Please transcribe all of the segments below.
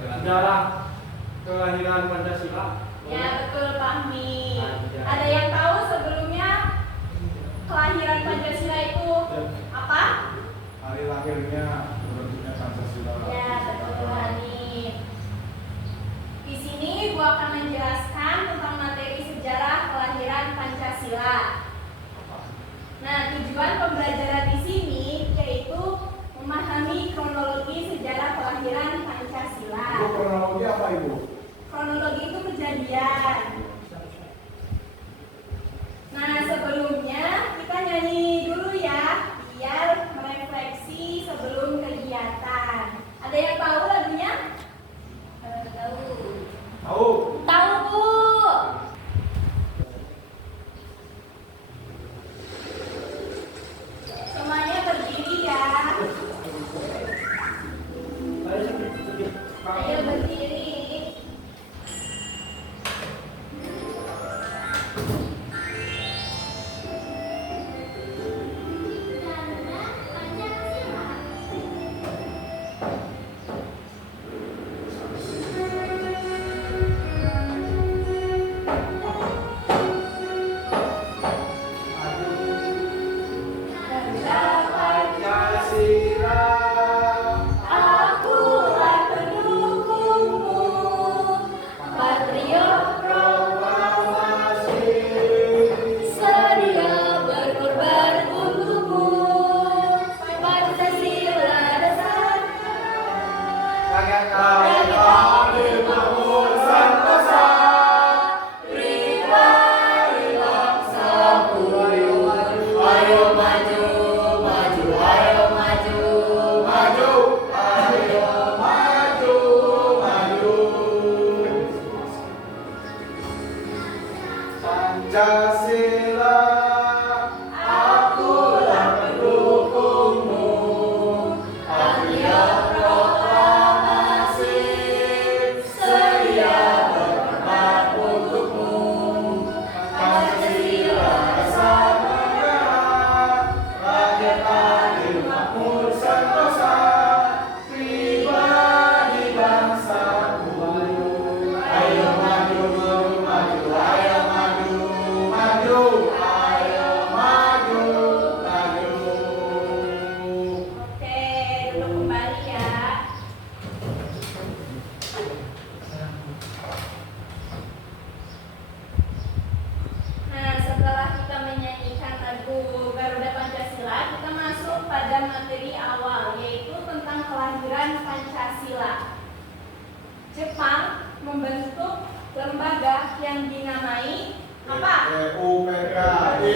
sejarah kelahiran Pancasila. Ya betul Fahmi. Ada yang tahu sebelumnya kelahiran Pancasila itu apa? Hari lahirnya terbentuknya Pancasila. Ya betul Hanif. Di sini gua akan menjelaskan tentang materi sejarah kelahiran Pancasila. Nah, tujuan pembelajaran di sini yaitu memahami kronologi sejarah kelahiran Pancasila. Ibu, kronologi apa Ibu? Kronologi itu kejadian. Nah, sebelumnya kita nyanyi dulu ya, biar merefleksi sebelum kegiatan. Ada yang tahu lagunya? Tahu. Tahu. Tahu, Bu. Semuanya berdiri ya. Ayo berdiri. Akulah pendukungmu, patriot proklamasi, sedia berkorban untukmu, Pancasila dasar rakyat adil makmur sentosa, pribadi bangsaku, ayo maju, maju, ayo maju, maju, ayo maju, maju. Pancasila, Akulah pendukungmu, patriot proklamasi, sedia berkorban untukmu, Pancasila dasar rakyat adil makmur sentosa, pribadi bangsaku, ayo maju, maju, ayo maju, maju, ayo maju, maju. Oke, duduk kembali ya. Nah, setelah kita menyanyikan lagu Garuda Pancasila, kita masuk pada materi awal, yaitu tentang kelahiran Pancasila. Jepang membentuk lembaga yang dinamai apa? BPUPKI,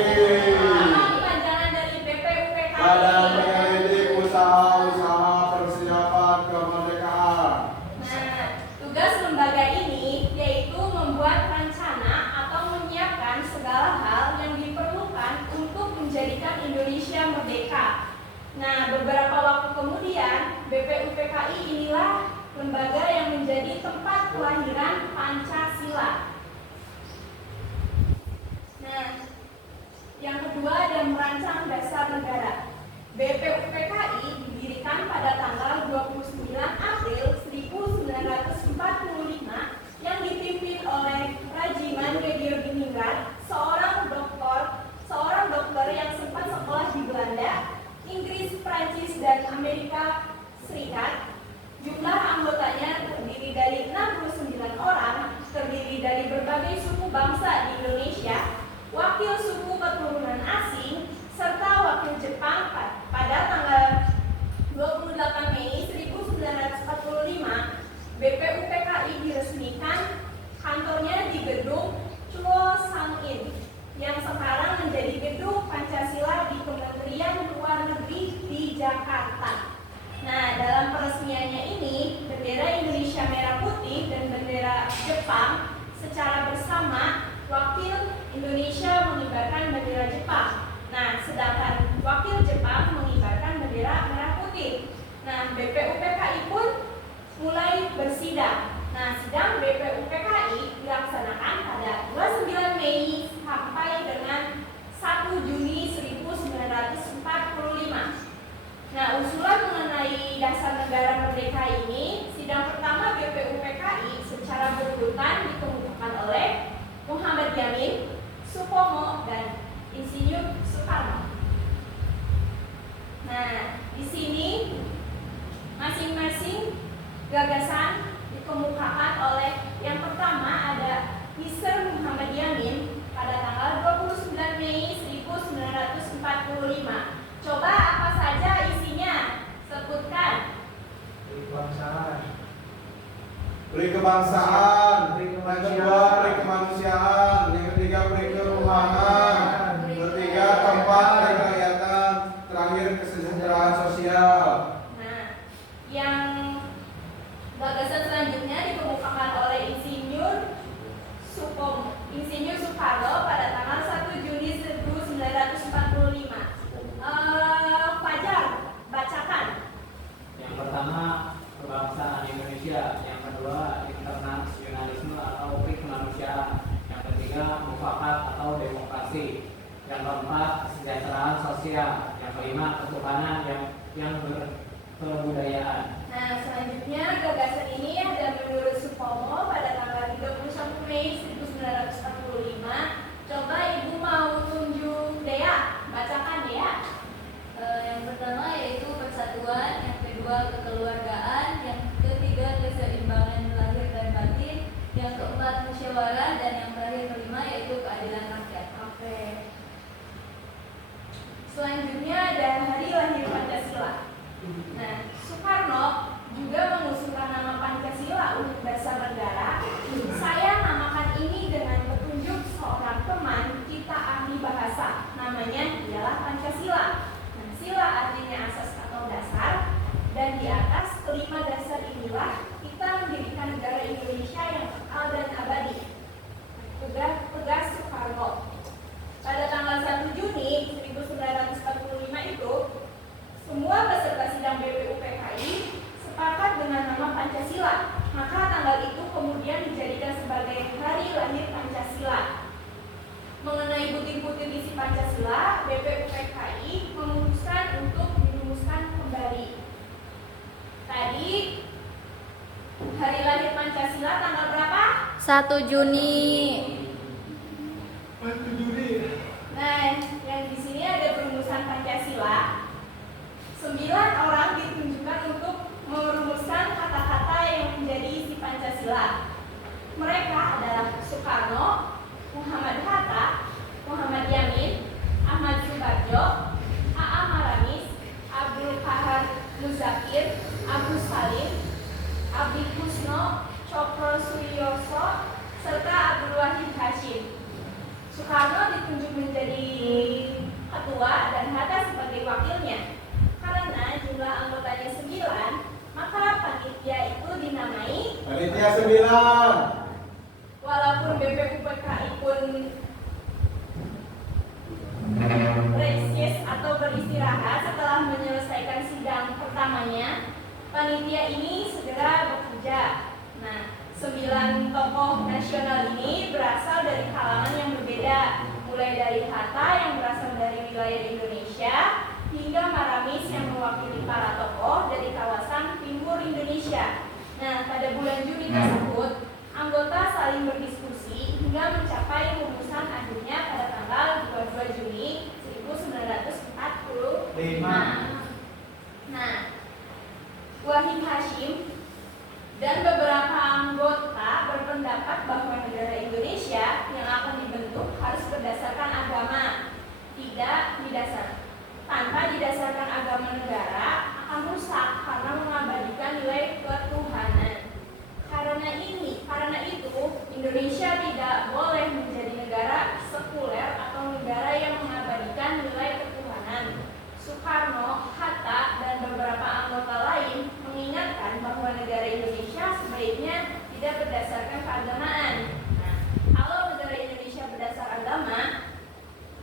Apa kepanjangan dari BPUPKI? Badan Penyelidik Usaha-usaha Persiapan Kemerdekaan. Nah, tugas lembaga ini yaitu membuat rencana atau menyiapkan segala hal yang diperlukan untuk menjadikan Indonesia merdeka. Nah, beberapa waktu kemudian BPUPKI inilah lembaga yang menjadi tempat kelahiran Pancasila. Nah, yang kedua ada merancang dasar negara. BPUPKI didirikan pada tanggal 29 April 1945 yang dipimpin oleh Rajiman Gedioginingrat, seorang dokter yang sempat sekolah di Belanda, Inggris, Prancis, dan Amerika Serikat. Jumlah anggotanya terdiri dari 69 orang, terdiri dari berbagai suku bangsa di Indonesia, wakil suku keturunan asing, serta wakil Jepang pada tanggal 28 Mei 1945, BPUPKI diresmikan kantornya di gedung Chuo Sang-in yang sekarang menjadi gedung Pancasila di Kementerian Luar Negeri di Jakarta. Nah, dalam peresmiannya ini, bendera Indonesia merah putih dan bendera Jepang secara bersama wakil Indonesia mengibarkan bendera Jepang. Nah, sedangkan wakil Jepang mengibarkan bendera merah putih. Nah, BPUPKI pun mulai bersidang. Nah, sidang BPUPKI dilaksanakan pada 29 Mei sampai dengan 1 Juni 1945. Nah, usulan mengenai dasar negara merdeka ini, sidang pertama BPUPKI Peri kebangsaan. Yang kedua peri kemanusiaan. Yang ketiga peri kerumahan. Ketiga tempat dan kerakyatan. Terakhir kesejahteraan sosial. Nah, yang gagasan selanjutnya dikemukakan oleh Insinyur Soekarno pada tanggal 1 Juni 1945. Fajar, bacakan. Yang pertama, kebangsaan Indonesia. Yang kedua, internasionalisme atau kemanusiaan. Yang ketiga, mufakat atau demokrasi. Yang keempat, kesejahteraan sosial. Yang kelima, ketuhanan yang berkebudayaan. Nah, selanjutnya gagasan ini ada menurut Supomo pada tanggal 31 Mei 1945. Coba Ibu mau tunjuk Dea, bacakan Dea. Yang pertama yaitu persatuan, yang kedua kekeluargaan, yang ketiga keseimbangan lahir dan batin, yang keempat musyawarah, dan yang terakhir kelima yaitu keadilan rakyat. Oke. Selanjutnya ada hari lahir Pancasila. Nah, Soekarno juga mengusulkan nama Pancasila untuk dasar negara. Saya namakan ini dengan petunjuk seorang teman kita ahli bahasa. Namanya ialah Pancasila. Nah, sila artinya asas atau dasar, dan di atas kelima dasar inilah kita mendirikan negara Indonesia yang kekal dan abadi. Tegas Soekarno. Pada tanggal 1 Juni 1945 itu, semua peserta sidang BPUPKI sepakat dengan nama Pancasila. Maka tanggal itu kemudian dijadikan sebagai hari lahir Pancasila. Mengenai butir-butir isi Pancasila, BPUPKI memutuskan untuk dirumuskan kembali. Tadi hari lahir Pancasila tanggal berapa? 1 Juni. Nah, yang di sini ada perumusan Pancasila. 9 orang ditunjukkan untuk merumuskan kata-kata yang menjadi isi Pancasila. Mereka adalah Soekarno, Muhammad Hatta, Muhammad Yamin, Ahmad Subarjo, A.A. Maramis, Abdul Qahar Muzakir, Agus Salim, Abdi Kusno, Cokro Suyoso, serta Abdul Wahid Hashim. Soekarno ditunjuk menjadi ketua dan Hatta sebagai wakilnya. Karena jumlah anggotanya 9, maka panitia itu dinamai Panitia 9. walaupun BPUPKI pun reses atau beristirahat setelah menyelesaikan sidang pertamanya, panitia ini segera bekerja. Nah, 9 tokoh nasional ini berasal dari kalangan yang berbeda, mulai dari Hatta yang berasal dari wilayah Indonesia hingga Maramis yang mewakili para tokoh dari kawasan timur Indonesia. Nah, pada bulan Juni tersebut, anggota saling berdiskusi hingga mencapai rumusan akhirnya pada tanggal 22 Juni 1945. Nah, Wahid Hashim dan beberapa anggota berpendapat bahwa negara Indonesia yang akan dibentuk harus berdasarkan agama, tanpa didasarkan agama negara akan rusak karena mengabadikan nilai ketuhanan. Karena itu Indonesia tidak boleh menjadi negara sekuler atau negara yang mengabadikan nilai ketuhanan. Soekarno, Hatta, dan beberapa anggota lain mengingatkan bahwa negara Indonesia sebaiknya tidak berdasarkan keagamaan. Nah, kalau negara Indonesia berdasar agama,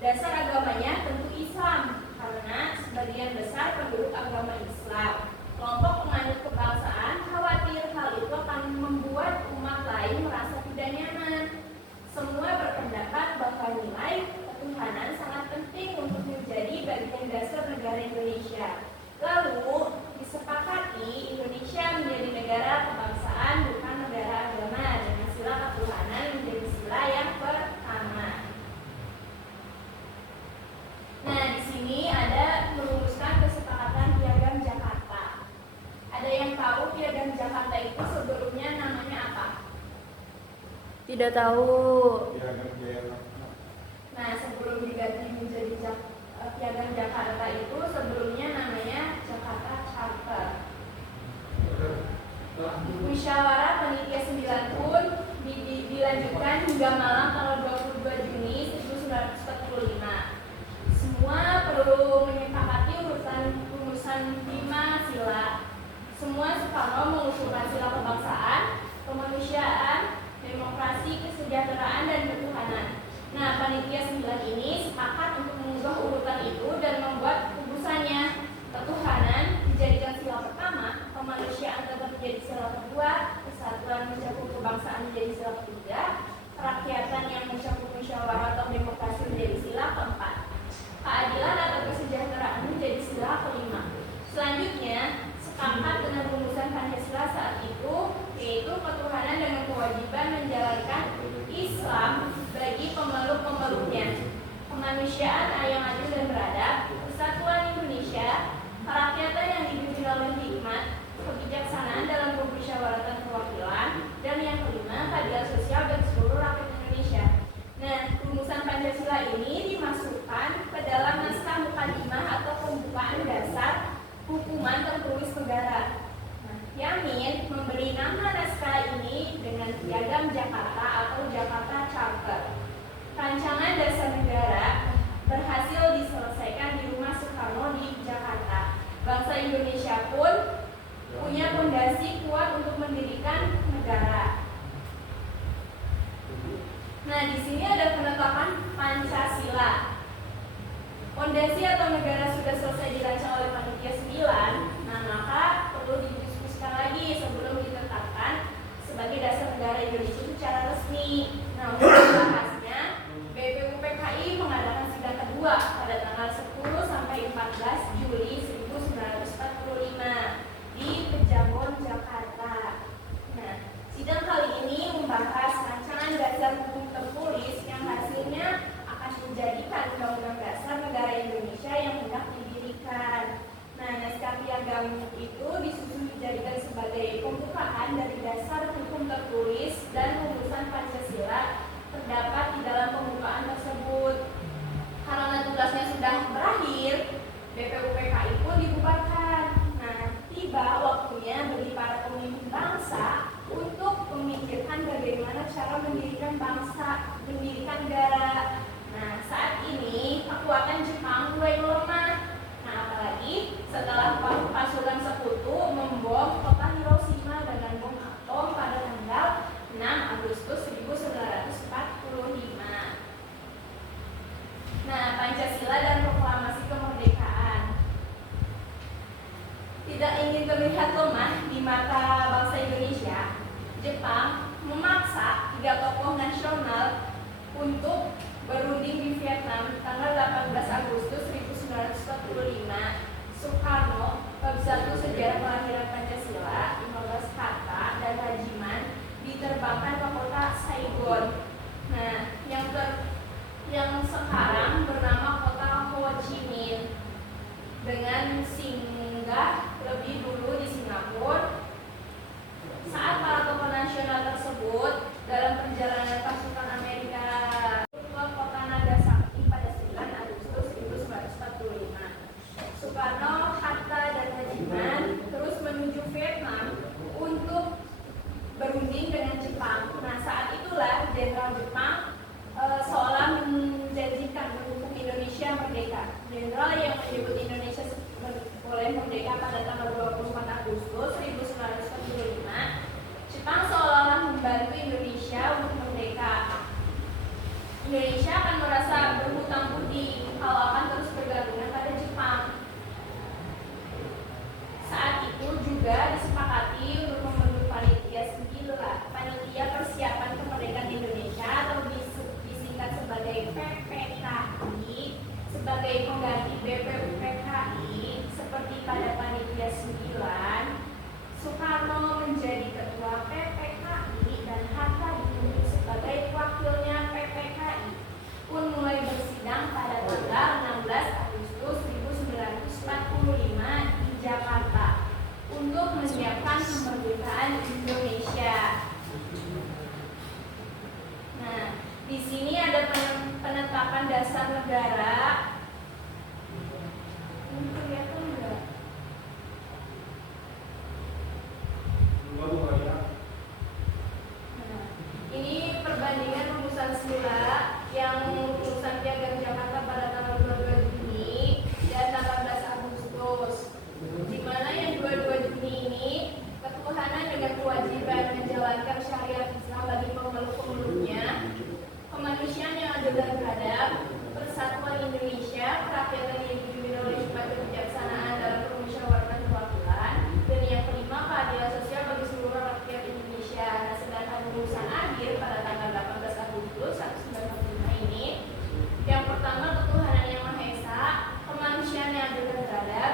dasar agamanya tentu Islam, karena sebagian besar penduduk agama Islam. Kelompok penganut kebangsaan khawatir hal itu akan membuat umat lain merasa tidak nyaman. Semua berpendapat bahwa nilai ketuhanan sangat penting untuk menjadi bagian dasar negara Indonesia. Lalu disepakati Indonesia menjadi negara kebangsaan bukan negara agama, dengan sila ketuhanan menjadi sila yang pertama. Nah, di sini ada merumuskan kesepakatan Piagam Jakarta. Ada yang tahu Piagam Jakarta itu sebelumnya namanya apa? Tidak tahu. Nah, sebelum diganti menjadi Piagam Jakarta itu sebelumnya namanya Jakarta Charter. Musyawarah Panitia pun dilanjutkan hingga malam tanggal 22 Juni 1945. Semua perlu menyepakati rumusan 5 sila. Semua Soekarno mengusulkan sila kebangsaan, kemanusiaan, demokrasi, kesejahteraan, dan ketuhanan. Nah, panitia 9 ini sepakat untuk mengubah urutan itu dan membuat rumusannya. Ketuhanan dijadikan sila pertama, kemanusiaan tetap menjadi sila kedua, kesatuan mencakup kebangsaan menjadi sila ketiga, kerakyatan yang mencakup musyawarah atau demokrasi menjadi sila keempat, keadilan atau kesejahteraan menjadi sila kelima. Selanjutnya, sepakat dengan rumusan Pancasila saat itu, yaitu ketuhanan dengan kewajiban menjalankan Islam bagi pemeluk-pemeluknya, kemanusiaan yang adil dan beradab, kesatuan Indonesia, kerakyatan yang dipimpin oleh hikmat, kebijaksanaan dalam permusyawaratan perwakilan, dan yang kelima, keadilan sosial bagi seluruh rakyat Indonesia. Nah, rumusan Pancasila ini dimasukkan ke dalam naskah mukadimah atau pembukaan dasar hukuman tertulis negara. Nah, Yamin memberi nama naskah ini dengan Piagam Jakarta atau Jakarta Charter. Rancangan dasar negara berhasil diselesaikan di rumah Soekarno di Jakarta. Bangsa Indonesia pun punya fondasi kuat untuk mendirikan negara. Nah, di sini ada penetapan Pancasila. Fondasi atau negara sudah selesai dirancang oleh panitia 9. Nah, maka perlu didiskusikan lagi sebelum ditetapkan sebagai dasar negara Indonesia secara resmi. Nah, untuk membahasnya, BPUPKI mengadakan sidang kedua pada tanggal 10 sampai 14 Juli 1945 di Pejagon, Jakarta. Nah, sidang kali ini membahas rancangan dasar hukum tertulis yang hasilnya akan menjadikan Undang-Undang Dasar Negara Indonesia yang hendak didirikan. Nah, naskah piagam itu disusun dijadikan sebagai pembukaan dari dasar hukum tertulis dan rumusan Pancasila terdapat di dalam pembukaan tersebut. Karena tugasnya sudah berakhir, BPUPKI pun dibubarkan. Nah, tiba waktunya bagi para pemimpin bangsa untuk memikirkan bagaimana cara mendirikan bangsa, mendirikan negara. Nah, saat ini kekuatan Jepang mulai melemah. Nah, apalagi setelah pasukan sekutu membom kota Hiroshima dengan bom atom pada tanggal 6 Agustus 1945. Nah, Pancasila dan Proklamasi Kemerdekaan. Tidak ingin terlihat lemah di mata bangsa Indonesia, Jepang memaksa 3 tokoh nasional untuk berunding di Vietnam tanggal 18 Agustus 1945. Soekarno, bab 1 sejarah kelahiran Pancasila, 15 kata dan Rajiman diterbangkan ke kota Saigon. Nah, yang sekarang bernama kota Ho Chi Minh, dengan singgah lebih dulu di Singapura. Saat para tokoh nasional tersebut dalam perjalanan pasukan Amerika ke kota Nagasaki pada 9 Agustus 1945, Soekarno, Hatta, dan Rajiman terus menuju Vietnam untuk berunding dengan Jepang. Nah, saat itulah Jenderal Jepang seolah menjanjikan mendukung Indonesia merdeka. Jenderal yang menyebut Indonesia boleh merdeka pada tanggal 24 Agustus 1945, Jepang seolah-olah membantu Indonesia untuk merdeka. Indonesia akan merasa berhutang budi kalau akan terus bergabung pada Jepang. Saat itu juga disepakati untuk membentuk panitia 9, panitia persiapan kemerdekaan Indonesia atau disingkat sebagai PPKI, sebagai pengganti BPUPKI. Seperti pada panitia 9, Soekarno menjadi ketua PPKI dan Hatta ditunjuk sebagai wakilnya PPKI pun mulai perbandingan rumusan semula yang rumusan Piagam Jakarta pada tanggal 22 Juni dan 18 Agustus, di mana yang 22 Juni ini ketuhanan dengan kewajiban menjalankan syariat Islam bagi pemeluk-pemeluknya, kemanusiaan yang adil dan beradab, persatuan Indonesia, kerakyatan yang dipimpin oleh hikmat kebijaksanaan dalam permusyawaratan perwakilan, dan yang kelima keadilan sosial bagi seluruh rakyat Indonesia. Nah, sedangkan rumusan akhir pada tanggal 18 Agustus 1945 ini, yang pertama ketuhanan yang Maha Esa, kemanusiaan yang adil dan beradab,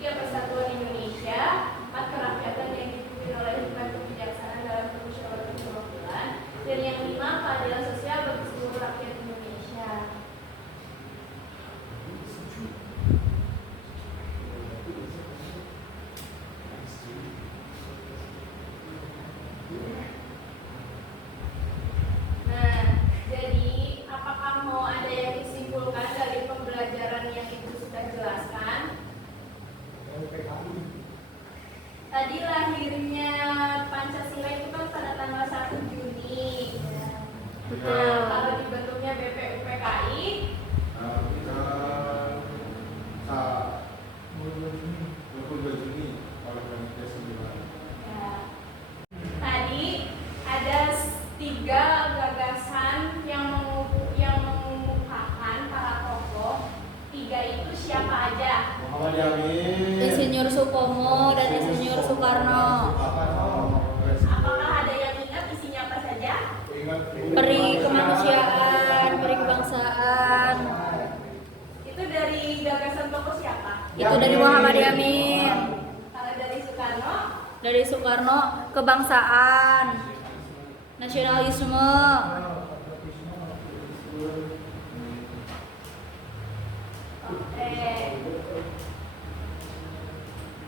3 persatuan Indonesia, 4 kerakyatan yang dipimpin oleh hikmat kebijaksanaan dalam permusyawaratan perwakilan, dan yang 5 keadilan sosial bagi seluruh rakyat Indonesia. Nah, jadi apakah mau ada yang disimpulkan dari pembelajaran yang Ibu sudah jelaskan? Tadi lahirnya Pancasila itu kan pada tanggal 1 Juni. Nah, kalau dibentuknya BPUPKI, Kita 22 Juni oleh Panitia 9. ya. Tadi ada 3 gagasan yang mengemukakan para tokoh. 3 itu siapa aja? Muhammad Yamin, Insinyur Supomo dan Insinyur Soekarno. Apakah ada yang ingat isinya apa saja? Peri kemanusiaan, peri kebangsaan. Itu dari gagasan tokoh siapa? Itu dari Muhammad Yamin. Kalau dari Soekarno, Dari Soekarno, kebangsaan, nasionalisme. oke.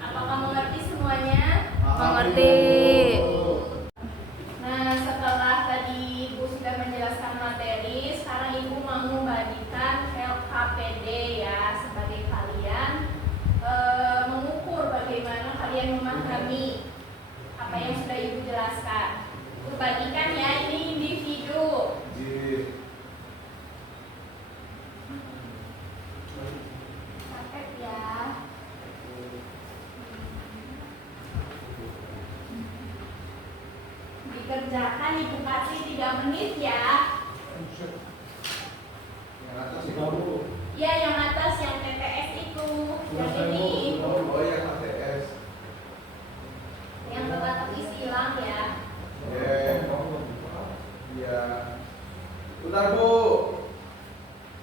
Apakah mengerti semuanya? Mengerti. Nah, setelah tadi Ibu sudah menjelaskan materi, sekarang Ibu mau membagikan LKPD ya, sebagai kalian mengukur bagaimana kalian memahami apa yang sudah Ibu jelaskan. Ibu bagikan ya, ini individu. Capek ya. Dikerjakan, Ibu kasih 3 menit ya. Yang atas 50. Ya, yang atas yang TTS itu. Yang ini, Oh, yang ATS. yang teka-teki silang ya. Iya. Bentar, Bu.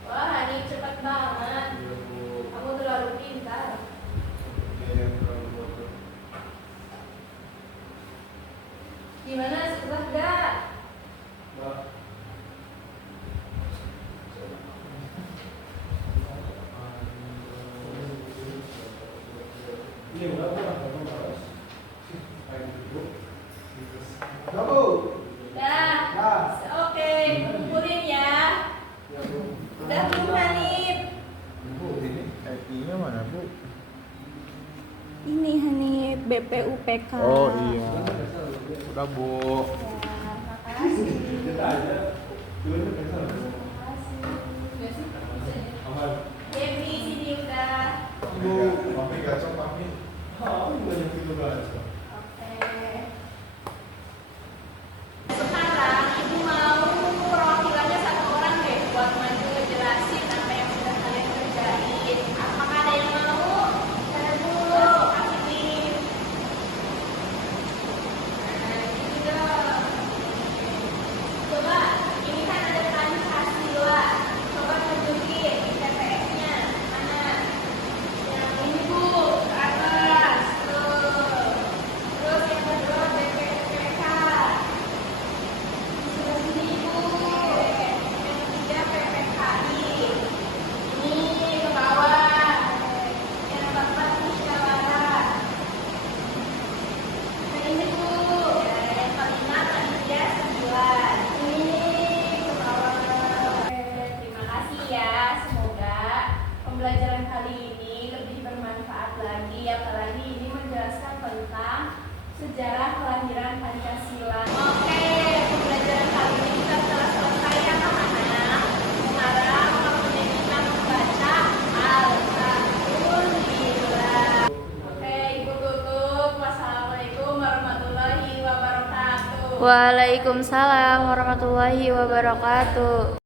Wah, ini cepat banget. Iya, Bu. Kamu terlalu pintar. Iya, terlalu bodoh. Gimana, susah gak? Iya, berapa? Kamu. Dah. Nah. Oke, kumpulin ya. Udah belum, Hanif? Bu, ini IP-nya mana, Bu? Ini Hanif, BPUPK. Oh, iya. Udah, Bu. Ya, makasih. Debbie, sini udah. Bu, papi gacor, papi. Oke. Sekarang Ibu mau perwakilannya 1 orang deh buat maju ngejelasin apa yang sudah kalian kerjain. Apakah ada yang mau? Saya dulu, Afif. Nah, gitu dong. Coba, ini kan ada Pancasila. Coba tunjukin TPS-nya. Mana? Yang ini, Bu, ke atas. Tuh. Terus yang kedua BPUPK. Sebelah sini, Ibu. Yang ketiga PPKI. Ini ke bawah. Yang keempat musyawarah. Nah, ini, Bu. Yang kelima panitia 9. Ini ke bawah. Terima kasih ya. Semoga pembelajaran kali ini lebih bermanfaat lagi, apalagi ini menjelaskan tentang sejarah kelahiran Pancasila. Oke, pembelajaran kali ini kita telah Waalaikumsalam warahmatullahi wabarakatuh.